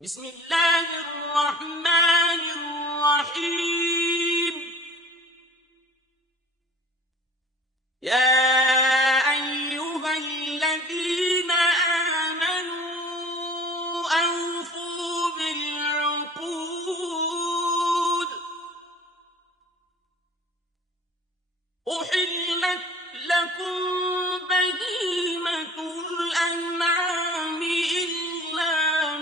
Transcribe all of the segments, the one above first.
بسم اللہ الرحمن الرحیم یا ایہا الذین آمنوا اوفوا بالعقود احلت لکم بہیمۃ الانعام الا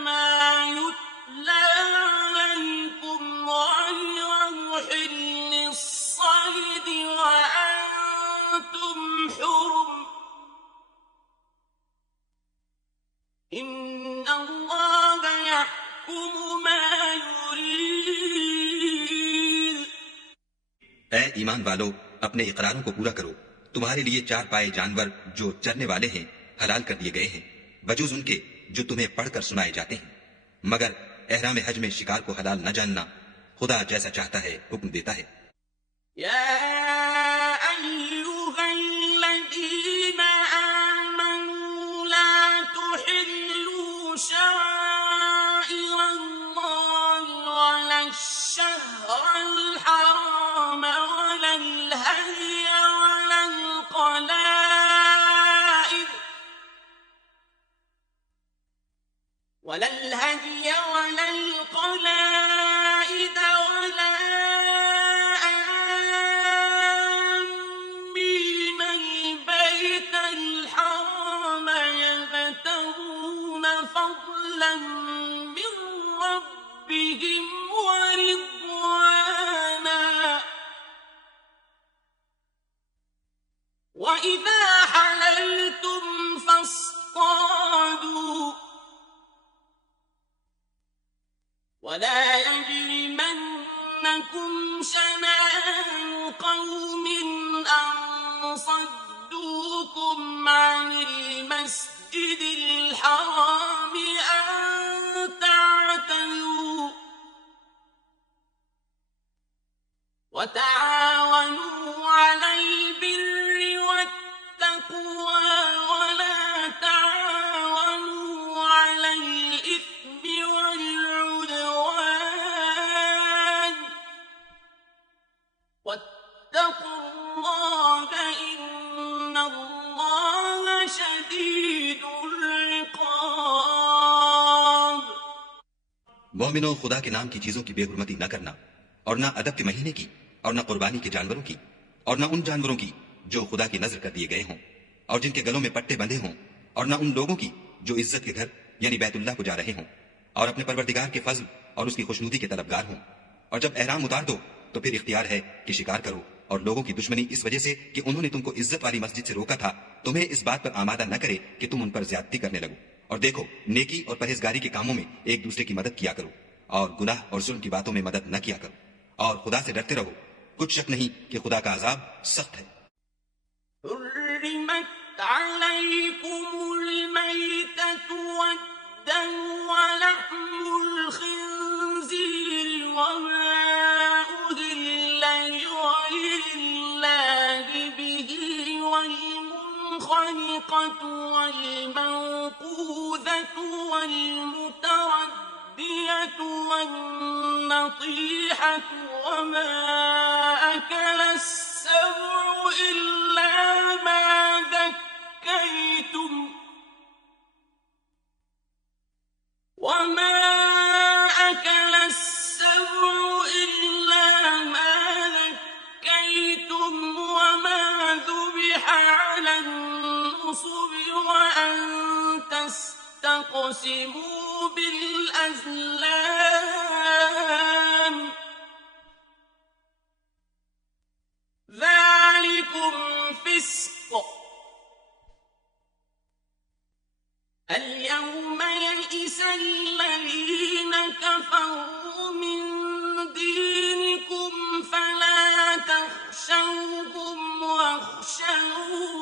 ما يتلى عليكم غير محل الصيد وأنتم حرم إن الله يحكم ما يريد. اے ایمان والو، اپنے اقراروں کو پورا کرو. تمہارے لیے چار پائے جانور جو چرنے والے ہیں حلال کر دیے گئے ہیں، بجوز ان کے جو تمہیں پڑھ کر سنائے جاتے ہیں، مگر احرام حج میں شکار کو حلال نہ جاننا. خدا جیسا چاہتا ہے حکم دیتا ہے. يا أيها الذين آمنوا لا تحلوا شعائر الله ولا الشهر الحرام ولا الهدي ولا القلائد ولا ولا آمين البيت الحرام يبتغون فضلا من ربهم ورضوانا وإذا حللتم فاصطادوا ولا يجرمنكم شنآن قوم أن صدوكم عن المسجد الحرام أن تعتدوا وتعاونوا على البر والتقوى ولا تعاونوا على الإثم والعدوان واتقوا الله إن الله شديد العقاب. مومنو، خدا کے نام کی چیزوں کی بے حرمتی نہ کرنا، اور نہ ادب کے مہینے کی، اور نہ قربانی کے جانوروں کی، اور نہ ان جانوروں کی جو خدا کی نذر کر دیے گئے ہوں اور جن کے گلوں میں پٹے بندھے ہوں، اور نہ ان لوگوں کی جو عزت کے گھر یعنی بیت اللہ کو جا رہے ہوں اور اپنے پروردگار کے فضل اور اس کی خوشنودی کے طلبگار ہوں. اور جب احرام اتار دو تو پھر اختیار ہے کہ شکار کرو. اور لوگوں کی دشمنی اس وجہ سے کہ انہوں نے تم کو عزت والی مسجد سے روکا تھا تمہیں اس بات پر آمادہ نہ کرے کہ تم ان پر زیادتی کرنے لگو. اور دیکھو، نیکی اور پرہیزگاری کے کاموں میں ایک دوسرے کی مدد کیا کرو، اور گناہ اور ظلم کی باتوں میں مدد نہ کیا کرو، اور خدا سے ڈرتے رہو. کچھ شک نہیں کہ خدا کا عذاب سخت ہے. حرمت عليكم الميتة والدم ولحم الخنزير وما أهل لغير الله به والمنخنقة والموقوذة والمتردية والنطيحة وما أكل السبع إلا ما ذكيتم وما أكل السبع إلا ما ذكيتم وما ذبح على النصب وأن تستقسموا بالأزلام ذلكم فسق. اليوم يئس الذين كفروا من دينكم فلا تخشوهم واخشون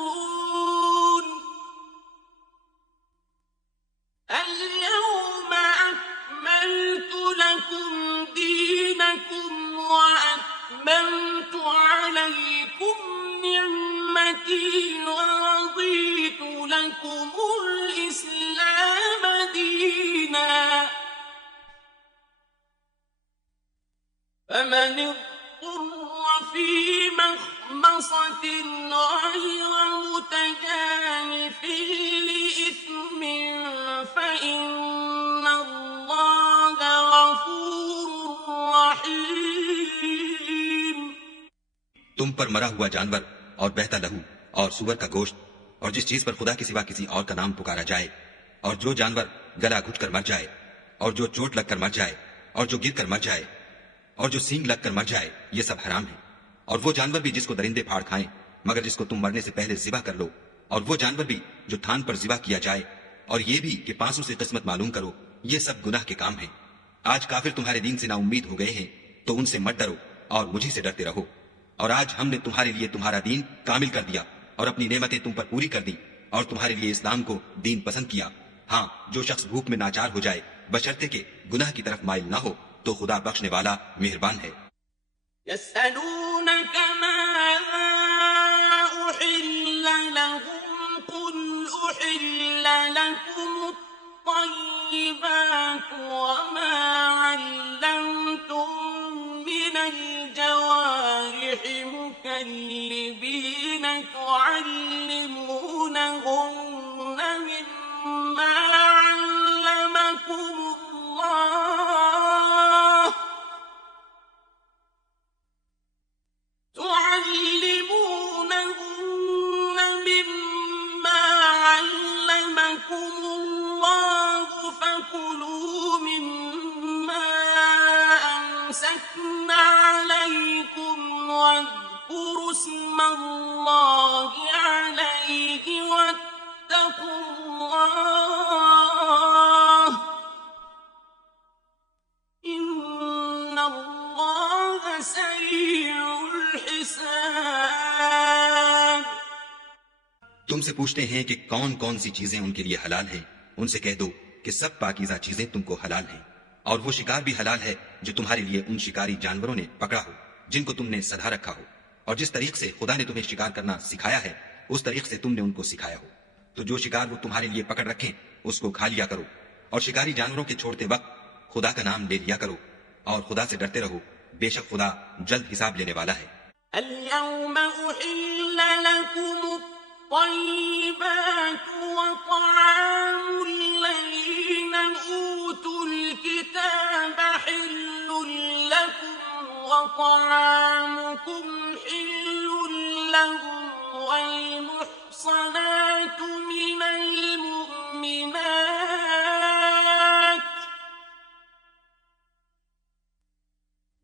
اليوم أكملت لكم دينكم وأتممت عليكم نعمتي ورضيت لكم الإسلام دينا فمن اضطر في مخمصة غير متجانف لإثم فإن الله غفور رحيم. تم پر مرا ہوا جانور اور بہتا لہو اور سور کا گوشت اور جس چیز پر خدا کے سوا کسی اور کا نام پکارا جائے اور جو جانور گلا گھٹ کر مر جائے اور جو چوٹ لگ کر مر جائے اور جو گر کر مر جائے اور جو سینگ لگ کر مر جائے، یہ سب حرام ہے. اور وہ جانور بھی جس کو درندے پھاڑ کھائیں مگر جس کو تم مرنے سے پہلے ذبح کر لو، اور وہ جانور بھی جو تھان پر ذبح کیا جائے، اور یہ بھی کہ پانسوں سے قسمت معلوم کرو، یہ سب گناہ کے کام ہیں. آج کافر تمہارے دین سے نا امید ہو گئے ہیں تو ان سے مت ڈرو اور مجھے سے ڈرتے رہو. اور آج ہم نے تمہارے لیے تمہارا دین کامل کر دیا اور اپنی نعمتیں تم پر پوری کر دی اور تمہارے لیے اسلام کو دین پسند کیا. ہاں، جو شخص بھوک میں ناچار ہو جائے بشرطے کہ گناہ کی طرف مائل نہ ہو تو خدا بخشنے والا مہربان ہے. يسألونك ماذا أحل لهم قل أحل لكم الطيبات وما علمتم من الجوارح مكلبين تعلمونهن مما علمكم الله فكلوا مما أمسكن عليكم واذكروا اسم الله عليه واتقوا الله إن الله سريع الحساب. تم سے پوچھتے ہیں کہ کون کون سی چیزیں ان کے لیے حلال ہیں. ان سے کہہ دو کہ سب پاکیزہ چیزیں تم کو حلال ہیں، اور وہ شکار بھی حلال ہے جو تمہارے لیے ان شکاری جانوروں نے پکڑا ہو جن کو تم نے سدھا رکھا ہو، اور جس طریق سے خدا نے تمہیں شکار کرنا سکھایا ہے اس طریق سے تم نے ان کو سکھایا ہو. تو جو شکار وہ تمہارے لیے پکڑ رکھیں اس کو کھا لیا کرو، اور شکاری جانوروں کے چھوڑتے وقت خدا کا نام لے لیا کرو، اور خدا سے ڈرتے رہو، بے شک خدا جلد حساب لینے والا ہے. اليوم أحل لكم الطيبات وطعام الذين أوتوا الكتاب حل لكم وطعامكم حل لهم والمحصنات من المؤمنات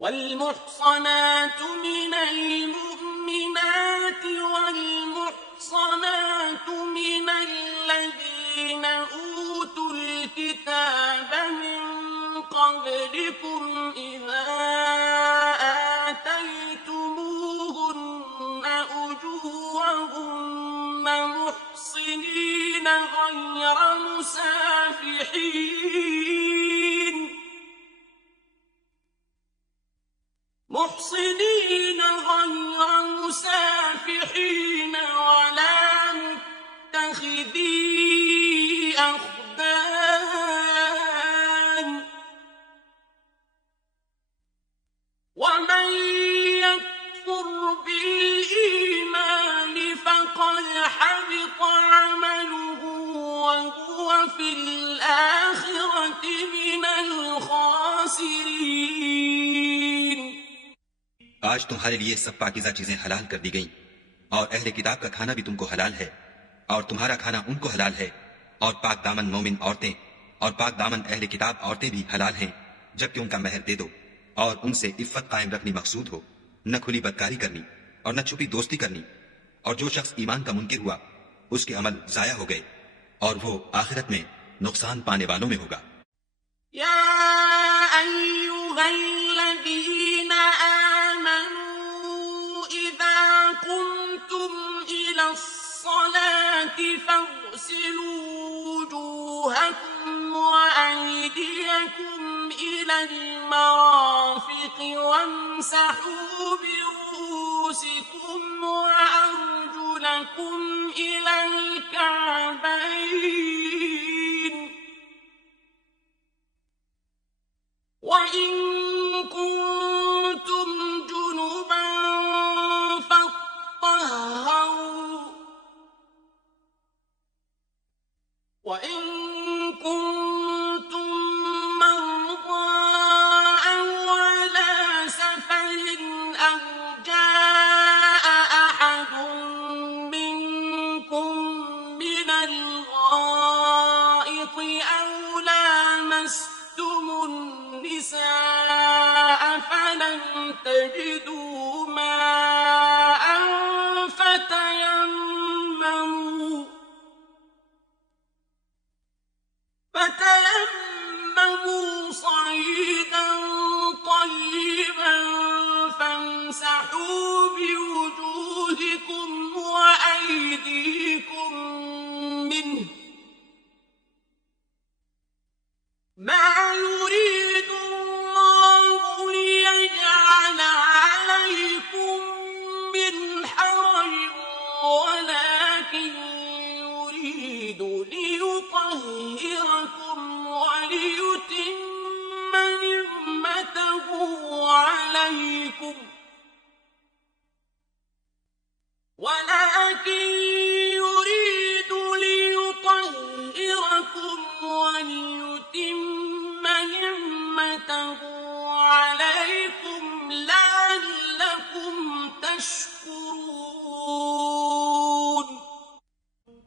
والمحصنات من الذين أوتوا الكتاب من قبلكم إذا آتيتموهن أجورهن محصنين غير مسافحين ولا متخذي أخدان ومن يكفر بالإيمان فقد حبط عمله وهو في الآخرة من الخاسرين. آج تمہارے لیے سب پاکیزہ چیزیں حلال کر دی گئیں، اور اہل کتاب کا کھانا بھی تم کو حلال ہے، اور تمہارا کھانا ان کو حلال ہے، اور پاک دامن مومن عورتیں اور پاک دامن اہل کتاب عورتیں بھی حلال ہیں جبکہ ان کا مہر دے دو، اور ان سے عفت قائم رکھنی مقصود ہو، نہ کھلی بدکاری کرنی اور نہ چھپی دوستی کرنی. اور جو شخص ایمان کا منکر ہوا اس کے عمل ضائع ہو گئے اور وہ آخرت میں نقصان پانے والوں میں ہوگا. يا أيها الذين آمنوا إذا قمتم إلى الصلاة فاغسلوا وجوهكم وأيديكم إلى المرافق وامسحوا برؤوسكم وأرجلكم إلى الكعبين وإن كنتم النساء فلم تجدوا ماء فتيمموا صعيدا طيبا فامسحوا بوجوهكم وأيديكم منه ما يريد الله ليجعل عليكم من حرج ولكن يريد ليطهركم وليتم نعمته عليكم لعلكم تشكرون.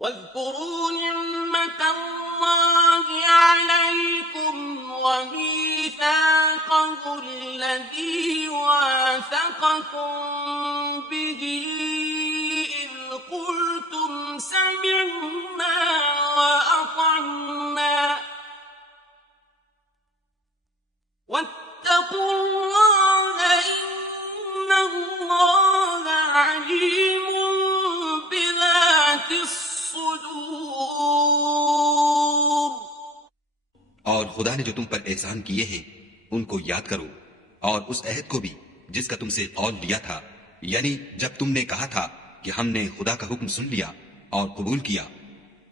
واذكروا نعمة الله عليكم وميثاقه الذي واثقكم به إذ قلتم سمعنا وأطعنا واتقوا الله إن الله عليم بذات الصدور. اور خدا نے جو تم پر احسان کیے ہیں ان کو یاد کرو اور اس عہد کو بھی جس کا تم سے قول لیا تھا, یعنی جب تم نے کہا تھا کہ ہم نے خدا کا حکم سن لیا اور قبول کیا,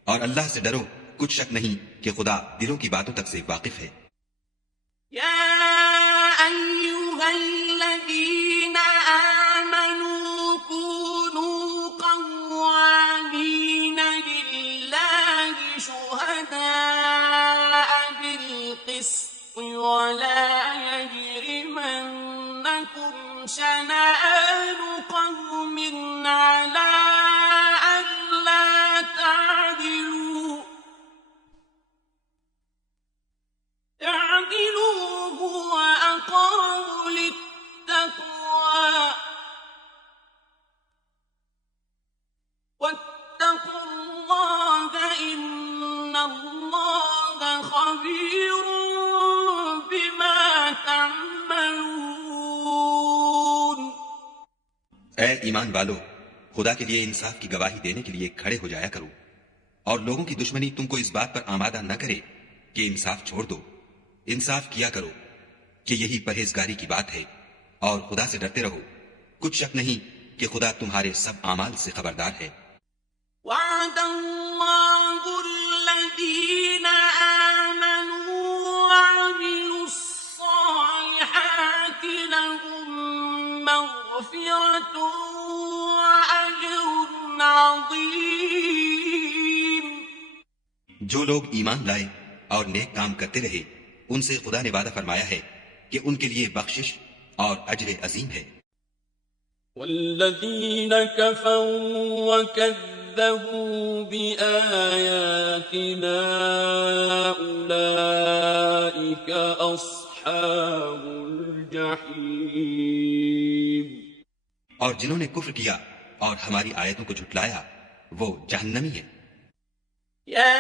اور اللہ سے ڈرو, کچھ شک نہیں کہ خدا دلوں کی باتوں تک سے واقف ہے. يا أيها الذين آمنوا كونوا قوامين لله شهداء بالقسط ولا يجرمنكم شنآن قوم على ألا تعدلوا هو أقرب للتقوى واتقوا الله إن الله خبير بما تعملون. اے ایمان والو, خدا کے لیے انصاف کی گواہی دینے کے لیے کھڑے ہو جایا کرو اور لوگوں کی دشمنی تم کو اس بات پر آمادہ نہ کرے کہ انصاف چھوڑ دو. انصاف کیا کرو کہ یہی پرہیزگاری کی بات ہے اور خدا سے ڈرتے رہو, کچھ شک نہیں کہ خدا تمہارے سب اعمال سے خبردار ہے. وعد الله الذين آمنوا وعملوا الصالحات لهم مغفرة وأجر عظيم. جو لوگ ایمان لائے اور نیک کام کرتے رہے ان سے خدا نے وعدہ فرمایا ہے کہ ان کے لیے بخشش اور اجر عظیم ہے. والذین کفروا وکذبوا بآیاتنا اولئک اصحاب الجحیم. اور جنہوں نے کفر کیا اور ہماری آیتوں کو جھٹلایا وہ جہنمی ہیں. يا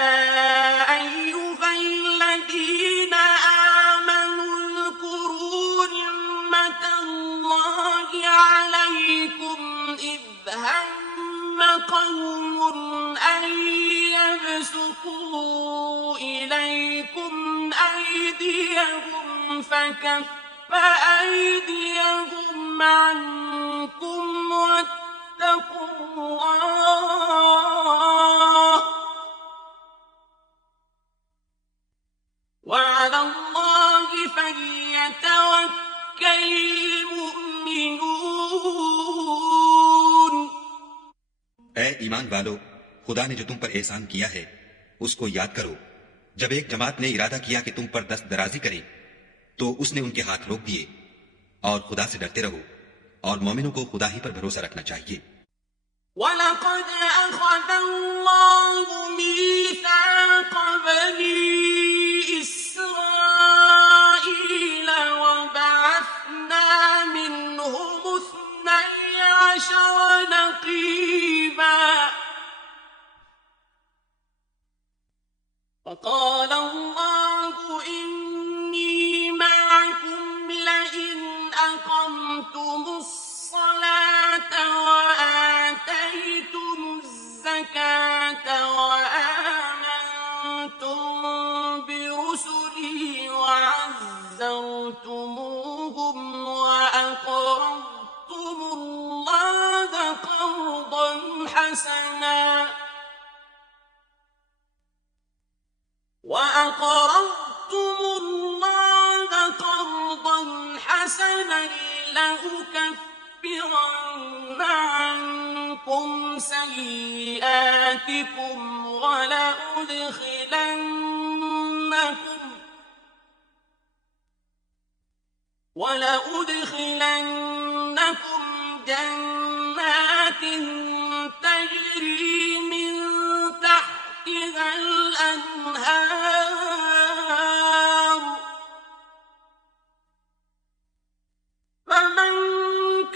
أيها الذين آمنوا اذكروا نعمة الله عليكم إذ هم قوم أن يبسطوا إليكم أيديهم فكف أيديهم عنكم واتقوا الله وعلى الله فليتوكل المؤمنون. اے ایمان والو، خدا نے جو تم پر احسان کیا ہے اس کو یاد کرو. جب ایک جماعت نے ارادہ کیا کہ تم پر دست درازی کریں تو اس نے ان کے ہاتھ روک دیے. اور خدا سے ڈرتے رہو، اور مومنوں کو خدا ہی پر بھروسہ رکھنا چاہیے. وَلَقَدْ أَخَذَ اللَّهُ مِيثَاقَ بَنِي إِسْرَائِيلَ وَبَعَثْنَا مِنْهُمُ 12 نَقِيبًا فَقَالَ اللَّهُ إِنِّي مَعَكُمْ لَئِنْ أَقَمْتُمُ الصَّلَاةَ وَآتَيْتُمُ الزَّكَاةَ وَآمَنْتُمْ بِرُسُلِي وَعَزَّرْتُمُوهُمْ وَأَقْرَضْتُمُ اللَّهَ قَرْضًا حَسَنًا لَأُكَفِّرَنَّ عَنكُمْ سَيِّئَاتِكُمْ وَلَأُدْخِلَنَّكُمْ جَنَّاتٍ تَجْرِي مِن تَحْتِهَا الْأَنْهَارُ فَمَن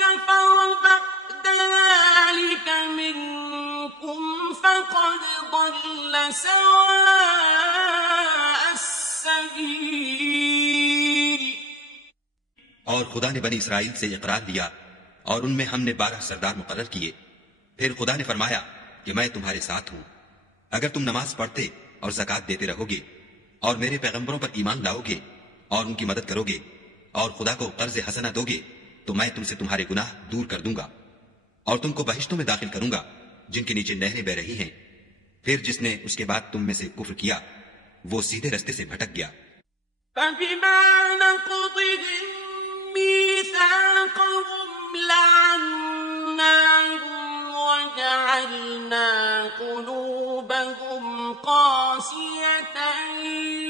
كَفَرَ بَعْدَ ذَلِكَ مِنكُمْ فَقَدْ ضَلَّ سَوَاءَ السَّبِيلِ. اور خدا نے بنی اسرائیل سے اقرار لیا اور ان میں ہم نے 12 سردار مقرر کیے. پھر خدا نے فرمایا کہ میں تمہارے ساتھ ہوں. اگر تم نماز پڑھتے اور زکوٰۃ دیتے رہو گے اور میرے پیغمبروں پر ایمان لاؤ گے اور ان کی مدد کرو گے اور خدا کو قرض حسنہ دو گے تو میں تم سے تمہارے گناہ دور کر دوں گا اور تم کو بہشتوں میں داخل کروں گا جن کے نیچے نہریں بہ رہی ہیں. پھر جس نے اس کے بعد تم میں سے کفر کیا وہ سیدھے رستے سے بھٹک گیا. فَبِمَا نَقْضِهِم مِّيثَاقَهُمْ لَعَنَّاهُمْ وَجَعَلْنَا قُلُوبَهُمْ قَاسِيَةً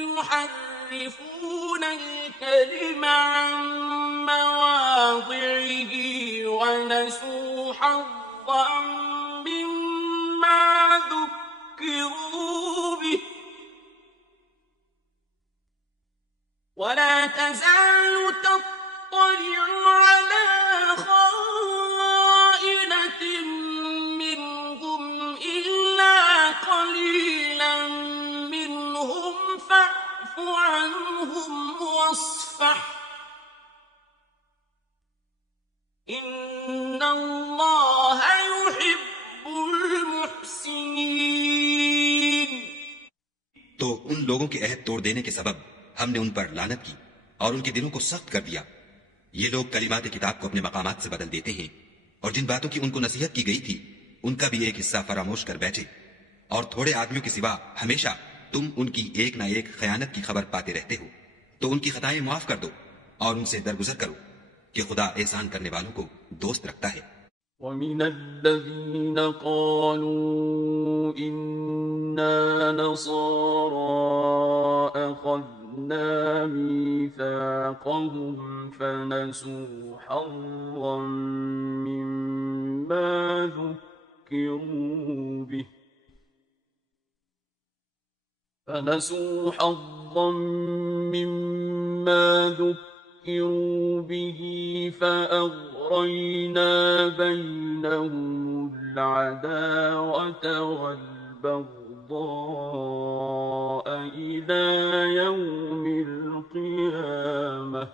يُحَرِّفُونَ الْكَلِمَ عَن مَّوَاضِعِهِ وَنَسُوا حَظًّا مِّمَّا ذُكِّرُوا بِهِ وَلَا تَزَالُ تَطَّلِعُ عَلَىٰ خَائِنَةٍ مِّنْهُمْ إِلَّا قَلِيلًا مِّنْهُمْ فَاعْفُ عَنْهُمْ وَاصْفَحْ إِنَّ اللَّهَ يُحِبُّ الْمُحْسِنِينَ. تو ان لوگوں کے عہد توڑ دینے کے سبب ہم نے ان پر لعنت کی اور ان کے دلوں کو سخت کر دیا. یہ لوگ کلمات کتاب کو اپنے مقامات سے بدل دیتے ہیں اور جن باتوں کی ان کو نصیحت کی گئی تھی ان کا بھی ایک حصہ فراموش کر بیٹھے. اور تھوڑے آدمیوں کے سوا ہمیشہ تم ان کی ایک نہ ایک خیانت کی خبر پاتے رہتے ہو. تو ان کی خطائیں معاف کر دو اور ان سے درگزر کرو کہ خدا احسان کرنے والوں کو دوست رکھتا ہے. وَمِنَ الَّذِينَ قَالُوا إِنَّا نَصَارَىٰ أَخَذْنَا مِيثَاقَهُمْ فَنَسُوا حَظًّا مِّمَّا ذُكِّرُوا بِهِ فَأَغْرَيْنَا بَيْنَهُمُ الْعَدَاوَةَ وَالْبَغْضَاءَ إِلَىٰ يَوْمِ الْقِيَامَةِ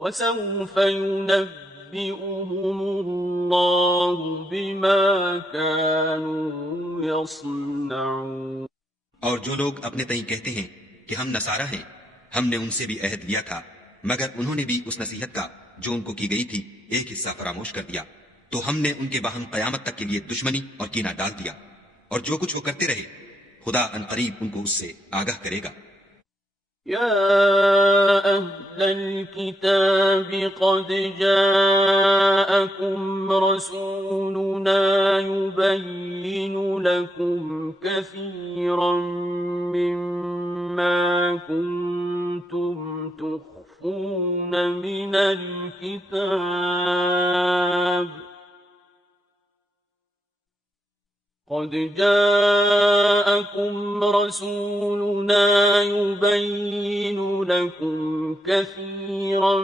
وَسَوْفَ يُنَبِّئُهُمُ اللَّهُ بِمَا كَانُوا يَصْنَعُونَ. اور جو لوگ اپنے تئیں کہتے ہیں کہ ہم نصارہ ہیں، ہم نے ان سے بھی عہد لیا تھا مگر انہوں نے بھی اس نصیحت کا جو ان کو کی گئی تھی ایک حصہ فراموش کر دیا تو ہم نے ان کے باہم قیامت تک کے لیے دشمنی اور کینہ ڈال دیا. اور جو کچھ وہ کرتے رہے خدا عنقریب ان کو اس سے آگاہ کرے گا. يا أهل الكتاب قد جاءكم رسولنا يبين لكم كثيرا مما كنتم تخفون من الكتاب قد جاءكم رسولنا يبين لكم كثيرا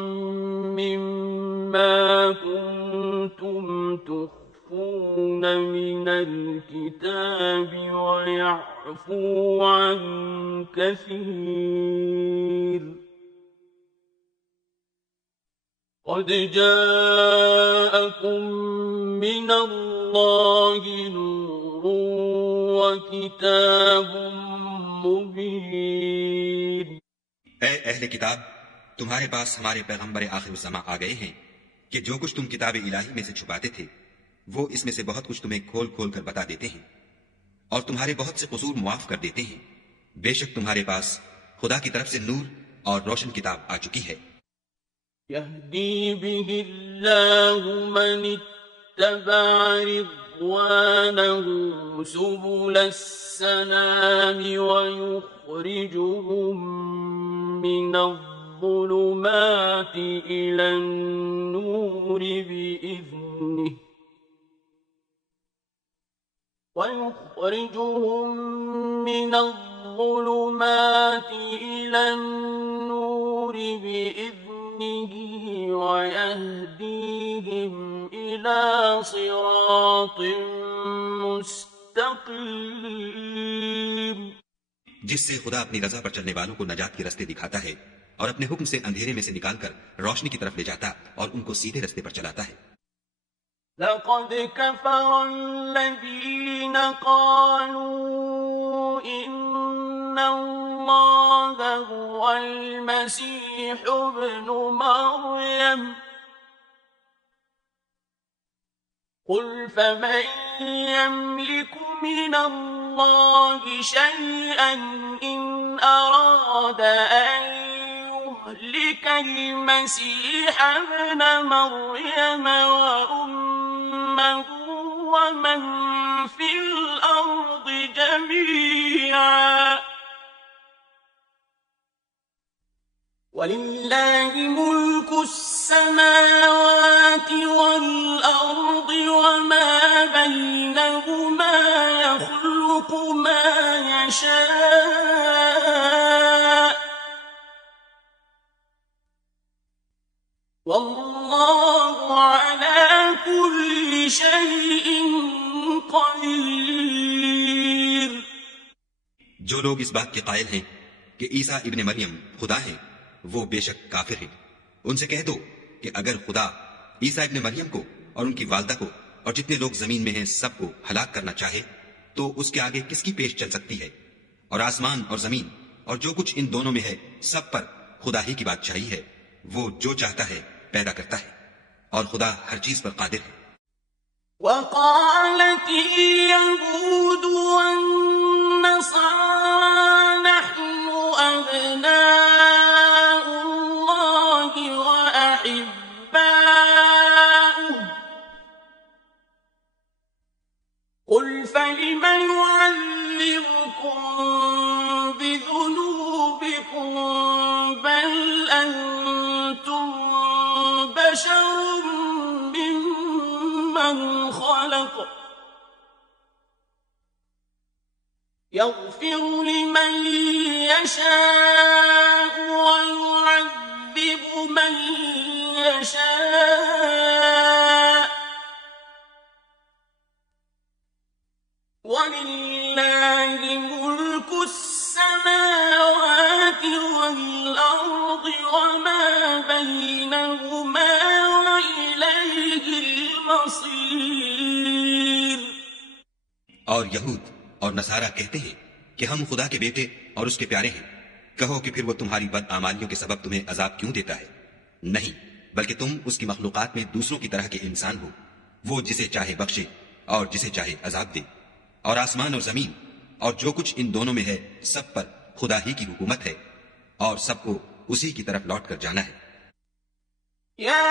مما كنتم تخفون من الكتاب ويعفو عن كثير قد جاءكم من الله نور وكتاب مبين۔ اے اہل کتاب، تمہارے پاس ہمارے پیغمبر آخر الزماں آ گئے ہیں کہ جو کچھ تم کتاب الہی میں سے چھپاتے تھے وہ اس میں سے بہت کچھ تمہیں کھول کھول کر بتا دیتے ہیں اور تمہارے بہت سے قصور معاف کر دیتے ہیں۔ بے شک تمہارے پاس خدا کی طرف سے نور اور روشن کتاب آ چکی ہے۔ يهدي به الله من اتبع رضوانه سبل السلام ويخرجهم من الظلمات إلى النور بإذنه ويهديهم إلى صراط مستقيم۔ جس سے خدا اپنی رضا پر چلنے والوں کو نجات کے رستے دکھاتا ہے اور اپنے حکم سے اندھیرے میں سے نکال کر روشنی کی طرف لے جاتا اور ان کو سیدھے رستے پر چلاتا ہے۔ لقد كفر الذين قالوا إن الله هو المسيح ابن مريم قل فمن يملك من الله شيئا إن أراد أن يهلك المسيح ابن مريم وأمه ومن في الأرض جميعا ولله ملك السماوات والأرض وما بينهما يخلق ما يشاء والله على كل شيء قدير۔ جو لوگ اس بات کے قائل ہیں کہ عیسیٰ ابن مریم خدا ہیں وہ بے شک کافر ہیں۔ ان سے کہہ دو کہ اگر خدا عیسیٰ ابن مریم کو اور ان کی والدہ کو اور جتنے لوگ زمین میں ہیں سب کو ہلاک کرنا چاہے تو اس کے آگے کس کی پیش چل سکتی ہے؟ اور آسمان اور زمین اور جو کچھ ان دونوں میں ہے سب پر خدا ہی کی بادشاہی ہے۔ وہ جو چاہتا ہے پیدا کرتا ہے اور خدا ہر چیز پر قادر ہے۔ وقالت اليهود والنصارى نحن أبناء الله وأحباؤه قل فلم يعذبكم بذنوبكم بل أنتم بشر ممن خلق يغفر لمن يشاء ويعذب من يشاء ولله ملك السماوات والأرض وما بينهما وإليه المصير۔ اور یہود اور نصارہ کہتے ہیں کہ ہم خدا کے بیٹے اور اس کے پیارے ہیں۔ کہو کہ پھر وہ تمہاری بدعمالیوں کے سبب تمہیں عذاب کیوں دیتا ہے؟ نہیں، بلکہ تم اس کی مخلوقات میں دوسروں کی طرح کے انسان ہو۔ وہ جسے چاہے بخشے اور جسے چاہے عذاب دے، اور آسمان اور زمین اور جو کچھ ان دونوں میں ہے سب پر خدا ہی کی حکومت ہے اور سب کو اسی کی طرف لوٹ کر جانا ہے۔ يا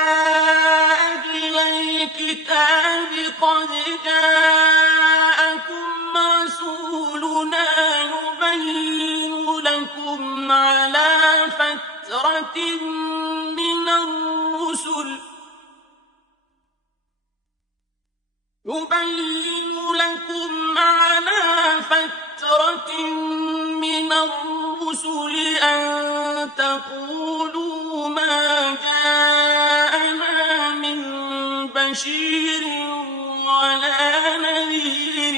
أهل الكتاب قد جاءكم رسولنا يبين لكم على فترة من الرسل أن تقولوا ما جاءنا من بشير ولا نذير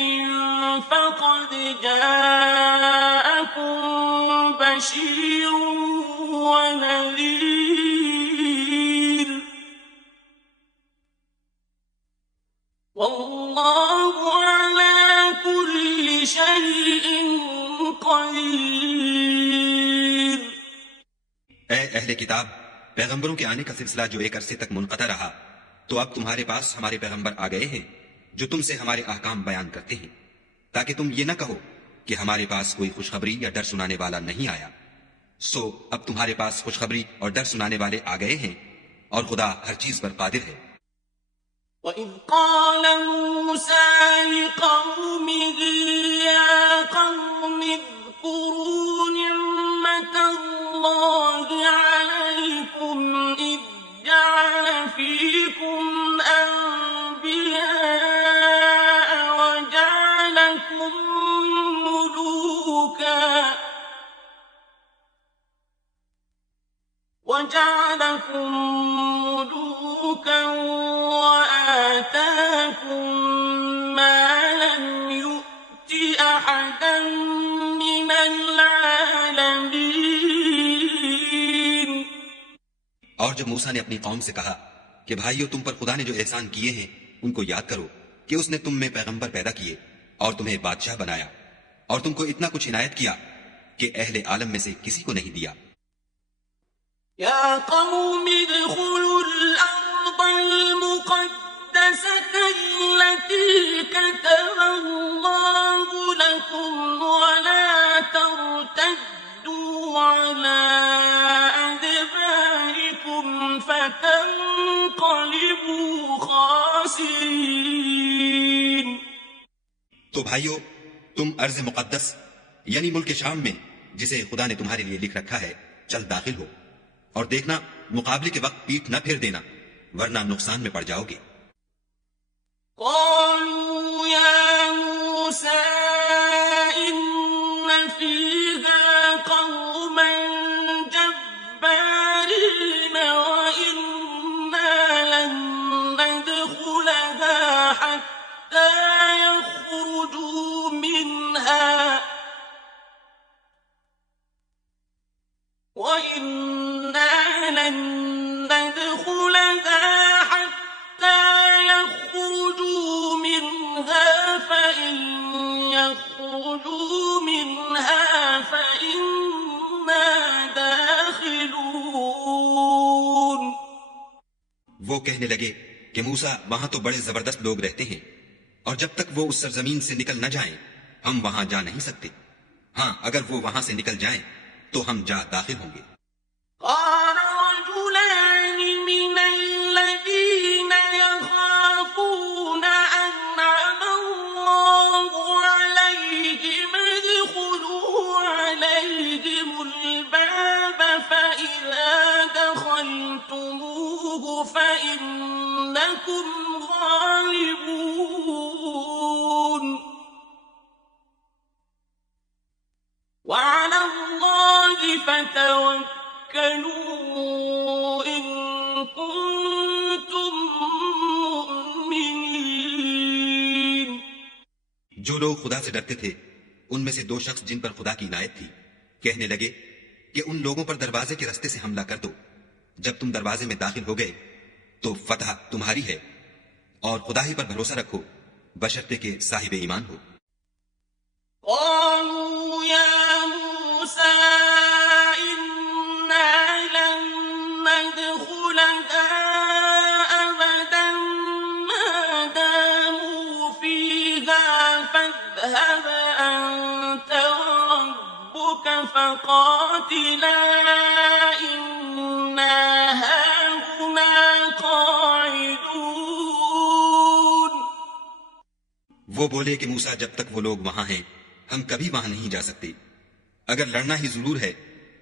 فقد جاءكم بشير ونذير والله على كل شيء قدير۔ اے اہل کتاب، پیغمبروں کے آنے کا سلسلہ جو ایک عرصے تک منقطع رہا، تو اب تمہارے پاس ہمارے پیغمبر آ گئے ہیں جو تم سے ہمارے احکام بیان کرتے ہیں، تاکہ تم یہ نہ کہو کہ ہمارے پاس کوئی خوشخبری یا ڈر سنانے والا نہیں آیا۔ سو اب تمہارے پاس خوشخبری اور ڈر سنانے والے آ گئے ہیں، اور خدا ہر چیز پر قادر ہے۔ وَإِذْ قَالَ مُوسَى لِقَوْمِهِ يَا قَوْمِ اذْكُرُوا نِعْمَةَ اللَّهِ عَلَيْكُمْ إِذْ جَعَلَ فِيكُمْ أَنْبِيَاءَ وَجَعَلَكُمْ مُلُوكًا وَآتَاكُمْ مَا لَمْ يُؤْتِ أَحَدًا مِّنَ الْعَالَمِينَ۔ اور جب موسیٰ نے اپنی قوم سے کہا کہ بھائیو، تم پر خدا نے جو احسان کیے ہیں ان کو یاد کرو، کہ اس نے تم میں پیغمبر پیدا کیے اور تمہیں بادشاہ بنایا، اور تم کو اتنا کچھ عنایت کیا کہ اہل عالم میں سے کسی کو نہیں دیا۔ يا قوم ادخلوا الأرض المقدسة التي كتب الله لكم ولا ترتدوا على أدباركم فتنقلبوا خاسرين۔ تو بھائیو، تم ارض مقدس یعنی ملک شام میں، جسے خدا نے تمہارے لیے لکھ رکھا ہے، چل داخل ہو، اور دیکھنا مقابلے کے وقت پیٹھ نہ پھیر دینا، ورنہ نقصان میں پڑ جاؤ گے۔ قالوا يا موسى إن فيها قوما جبارين وإنا لن ندخلها حتى يخرجوا منها فإن يخرجوا منها فإنا داخلون۔ وہ کہنے لگے کہ موسیٰ، وہاں تو بڑے زبردست لوگ رہتے ہیں، اور جب تک وہ اس سرزمین سے نکل نہ جائیں ہم وہاں جا نہیں سکتے۔ ہاں، اگر وہ وہاں سے نکل جائیں تو ہم جا داخل ہوں گے۔ قال رجلان من الذين يخافون أنعم الله عليهم ادخلوا عليهم الباب فإذا دخلتموه فإنكم غالبون وعلى الله فتوكلوا إن كنتم مؤمنين۔ جو لوگ خدا سے ڈرتے تھے ان میں سے دو شخص جن پر خدا کی عنایت تھی کہنے لگے کہ ان لوگوں پر دروازے کے رستے سے حملہ کر دو، جب تم دروازے میں داخل ہو گئے تو فتح تمہاری ہے، اور خدا ہی پر بھروسہ رکھو بشرطے کہ صاحب ایمان ہو۔ قالوا يا موسى إنا لن ندخلها أبدا ما داموا فيها فاذهب أنت وربك فقاتلا إنا هاهنا قاعدون. وہ بولے کہ موسیٰ جب تک وہ لوگ وہاں ہیں ہم کبھی وہاں نہیں جا سکتے. اگر لڑنا ہی ضرور ہے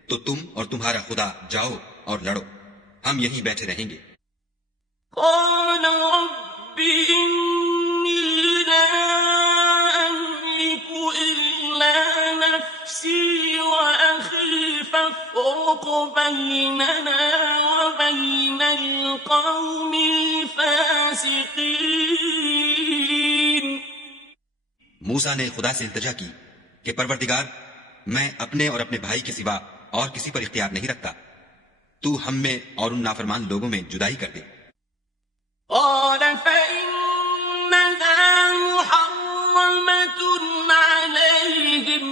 تو تم اور تمہارا خدا جاؤ اور لڑو، ہم یہیں بیٹھے رہیں گے. قال رب إني لا أملك إلا نفسي وأخي فافرق بيننا وبين القوم الفاسقين. موسیٰ نے خدا سے التجا کی کہ پروردگار میں اپنے اور اپنے بھائی کے سوا اور کسی پر اختیار نہیں رکھتا، تو ہم میں اور ان نافرمان لوگوں میں جدائی کر دے. قال فإنها محرمة عليهم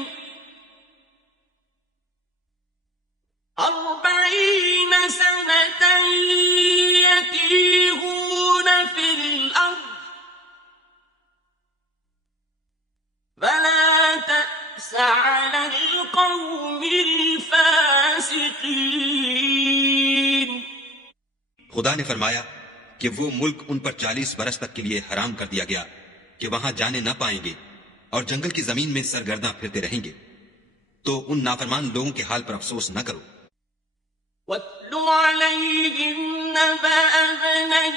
40 سنة يتيهون في الأرض فلا تأس على القوم الفاسقين. خدا نے فرمایا کہ وہ ملک ان پر 40 برس تک کے لیے حرام کر دیا گیا کہ وہاں جانے نہ پائیں گے اور جنگل کی زمین میں سرگرداں پھرتے رہیں گے، تو ان نافرمان لوگوں کے حال پر افسوس نہ کرو. وَاتْلُ عَلَيْهِمْ نَبَأَ ابْنَيْ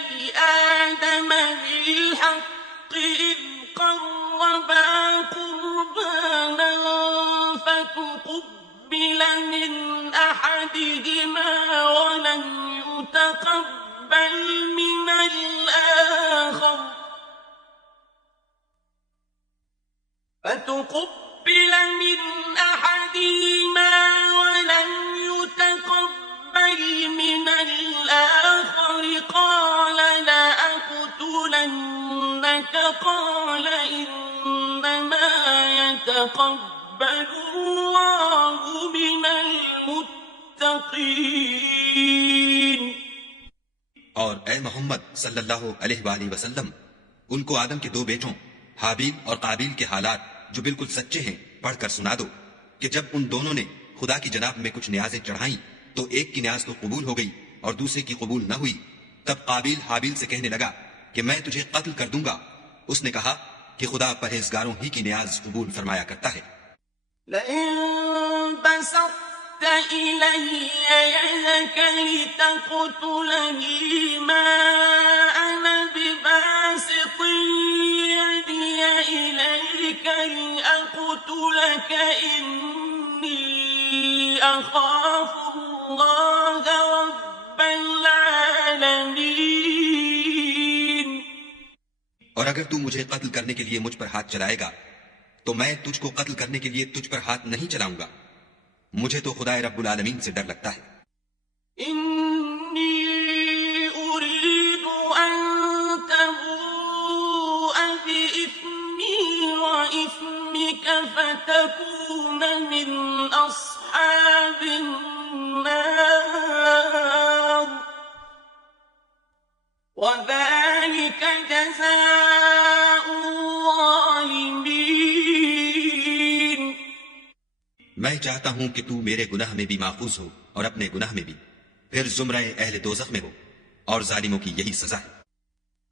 آدَمَ بِالْحَقِّ إِذْ قَرَّبَا قُرْبَانًا فَتُقُبِّلَ مِنْ أَحَدِهِمَا وَلَمْ يُتَقَبَّلْ مِنَ الْآخَرِ قال لأقتلنك قال إنما يتقبل الله من المتقين. اور اے محمد صلی اللہ علیہ وآلہ وسلم ان کو آدم کے 2 بیٹوں حابیل اور قابیل کے حالات جو بالکل سچے ہیں پڑھ کر سنا دو کہ جب ان دونوں نے خدا کی جناب میں کچھ نیازیں چڑھائیں تو ایک کی نیاز تو قبول ہو گئی اور دوسرے کی قبول نہ ہوئی. تب قابیل حابیل سے کہنے لگا کہ میں تجھے قتل کر دوں گا. اس نے کہا کہ خدا پرہیزگاروں ہی کی نیاز قبول فرمایا کرتا ہے. لئن بسطت إلي يدك لتقتلني ما أنا بباسط يدي إليك لأقتلك إني أخاف الله رب العالمين. اور اگر تو مجھے قتل کرنے کے لیے مجھ پر ہاتھ چلائے گا تو میں تجھ کو قتل کرنے کے لیے تجھ پر ہاتھ نہیں چلاؤں گا. مجھے تو خدا رب العالمین سے ڈر لگتا ہے. إني أريد أن تبوء بإثمي وإثمك فتكون من أصحاب النار وذلك جزاء الظالمين. میں چاہتا ہوں کہ تو میرے گناہ میں بھی محفوظ ہو اور اپنے گناہ میں بھی، پھر زمرہ اہل دوزخ میں ہو، اور ظالموں کی یہی سزا ہے.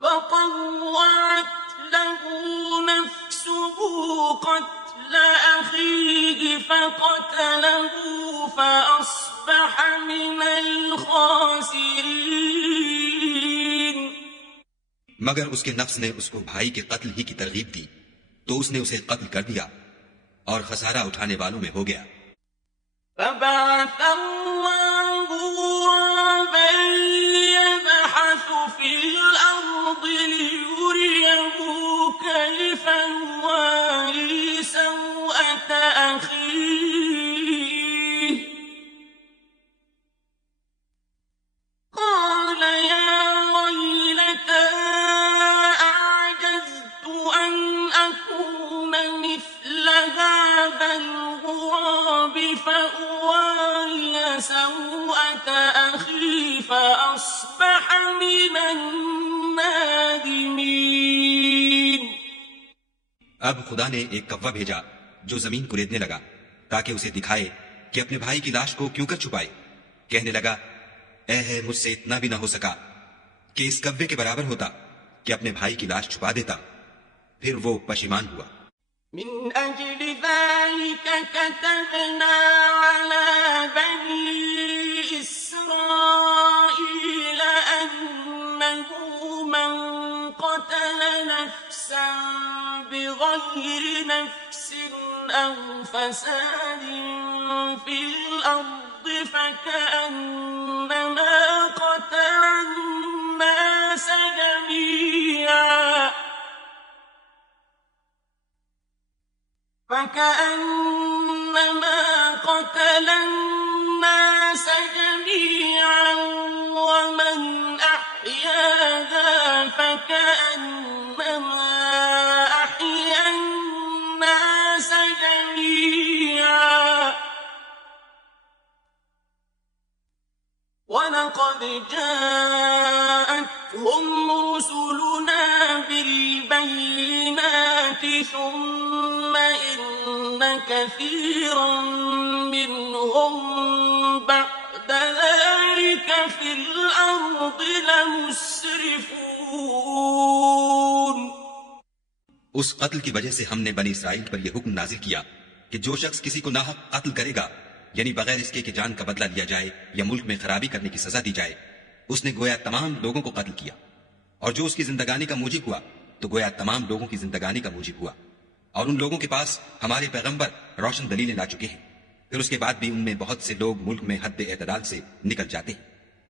فطوعت له نفسه قتل أخيه فقتله فأصبح من الخاسرين. مگر اس کے نفس نے اس کو بھائی کے قتل ہی کی ترغیب دی تو اس نے اسے قتل کر دیا اور خسارہ اٹھانے والوں میں ہو گیا. فبعث الله غرابا يبحث في الأرض ليريه كيف يواري سوءة أخيه قال يا ويلتى أعجزت أن أكون مثل هذا الغراب فأواري سوءة أخي فأصبح من النادمين. اب خدا نے ایک کوا بھیجا جو زمین کو ریدنے لگا تاکہ اسے دکھائے کہ اپنے بھائی کی لاش کو کیوں کر چھپائے. کہنے لگا اے ہے مجھ سے اتنا بھی نہ ہو سکا کہ اس کوے کے برابر ہوتا کہ اپنے بھائی کی لاش چھپا دیتا. پھر وہ پشیمان ہوا. من أجل ذلك كتبنا على بني إسرائيل أنه من قتل نفسا بغير نفس أو فساد في الأرض فكأنما قتل الناس جميعا ومن أحياها فكأنما أحيا الناس جميعا ولقد جاءتهم رسلنا بالبينات ثم إن كثيرا منهم بعد ذلك في الأرض لمسرفون. اس قتل کی وجہ سے ہم نے بنی اسرائیل پر یہ حکم نازل کیا کہ جو شخص کسی کو ناحق قتل کرے گا، یعنی بغیر اس کے کہ جان کا بدلہ لیا جائے یا ملک میں خرابی کرنے کی سزا دی جائے، اس نے گویا تمام لوگوں کو قتل کیا. اور جو اس کی زندگانی کا موجب ہوا تو گویا تمام لوگوں کی زندگانی کا موجب ہوا. اور ان لوگوں کے پاس ہمارے پیغمبر روشن دلیلیں لا چکے ہیں، پھر اس کے بعد بھی ان میں بہت سے لوگ ملک میں حد اعتدال سے نکل جاتے ہیں.